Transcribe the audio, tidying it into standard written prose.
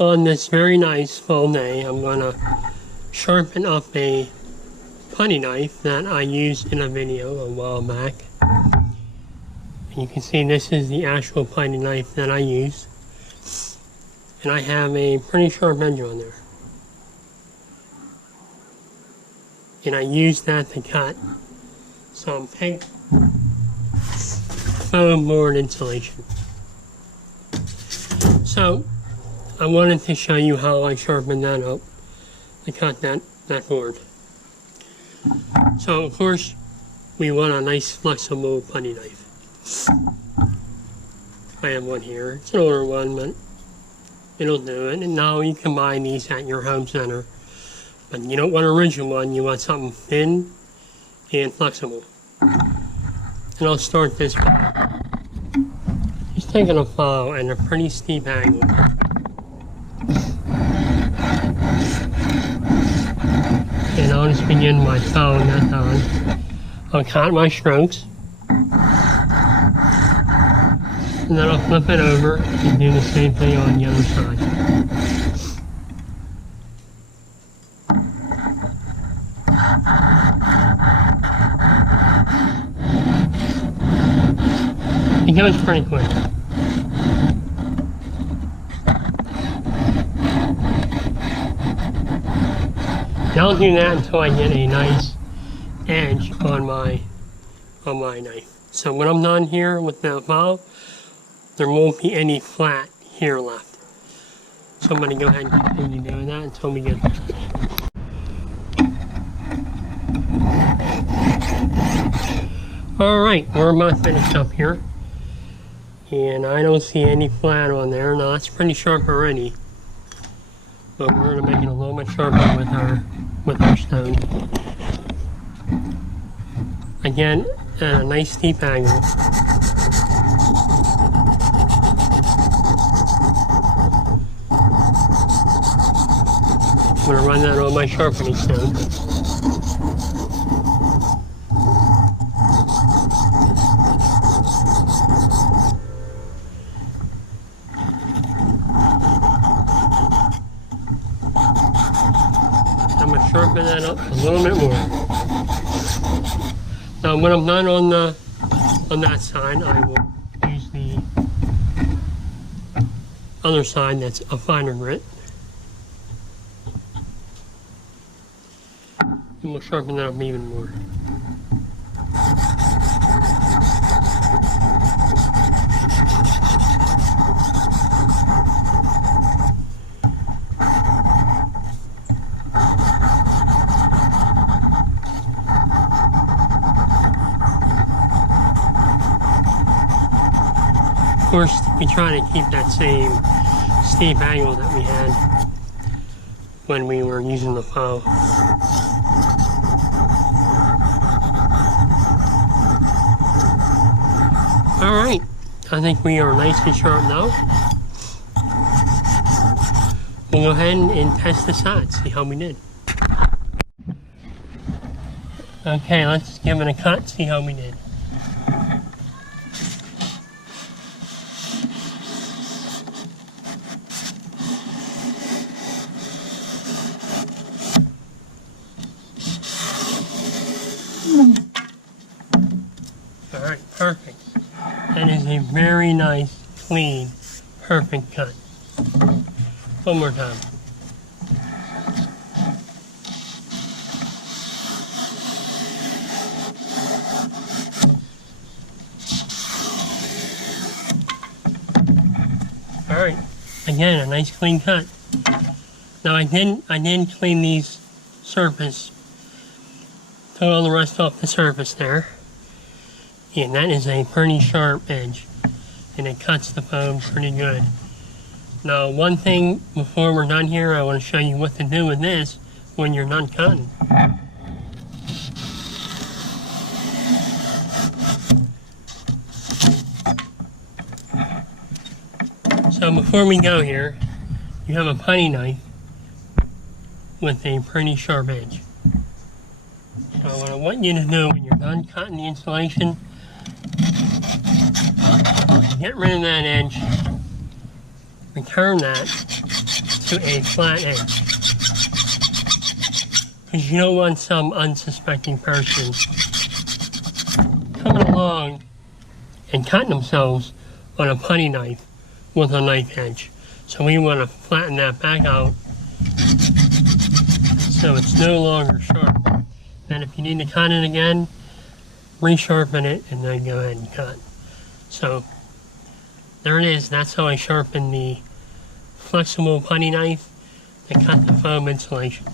On this very nice fall day, I'm going to sharpen up a putty knife that I used in a video a while back. And you can see this is the actual putty knife that I use. And I have a pretty sharp edge on there. And I use that to cut some pink foam board insulation. So I wanted to show you how I sharpened that up to cut that board. So of course we want a nice flexible putty knife. I have one here. It's an older one, but it'll do it. And now you can buy these at your home center. But you don't want an original one, you want something thin and flexible. And I'll start this by just taking a file at a pretty steep angle. And I'll just begin my following that on. I'll count my strokes. And then I'll flip it over and do the same thing on the other side. It goes pretty quick. I'll do that until I get a nice edge on my knife. So when I'm done here with that file, there won't be any flat here left. So I'm going to go ahead and continue doing that until we get there. Alright, we're about finished up here. And I don't see any flat on there. Now that's pretty sharp already. But we're going to make it a little bit sharper with our stone. Again, at a nice steep angle. I'm going to run that on my sharpening stone. I'm going to sharpen that up a little bit more. Now when I'm done on that side, I will use the other side that's a finer grit. And we'll sharpen that up even more. Of course, we try to keep that same steep angle that we had when we were using the file. Alright, I think we are nice and sharp now. We'll go ahead and test this out, see how we did. Okay, let's give it a cut, see how we did. Alright, perfect. That is a very nice, clean, perfect cut. One more time. Alright, again, a nice clean cut. Now I didn't clean these surface. Took all the rest off the surface there. And that is a pretty sharp edge. And it cuts the foam pretty good. Now one thing before we're done here, I want to show you what to do with this when you're done cutting. So before we go here, you have a putty knife with a pretty sharp edge. So what I want you to do when you're done cutting the insulation, get rid of that edge return that to a flat edge. Because you don't want some unsuspecting person coming along and cutting themselves on a putty knife with a knife edge. So we want to flatten that back out so it's no longer sharp. Then if you need to cut it again, resharpen it and then go ahead and cut. So there it is. That's how I sharpen the flexible putty knife and cut the foam insulation.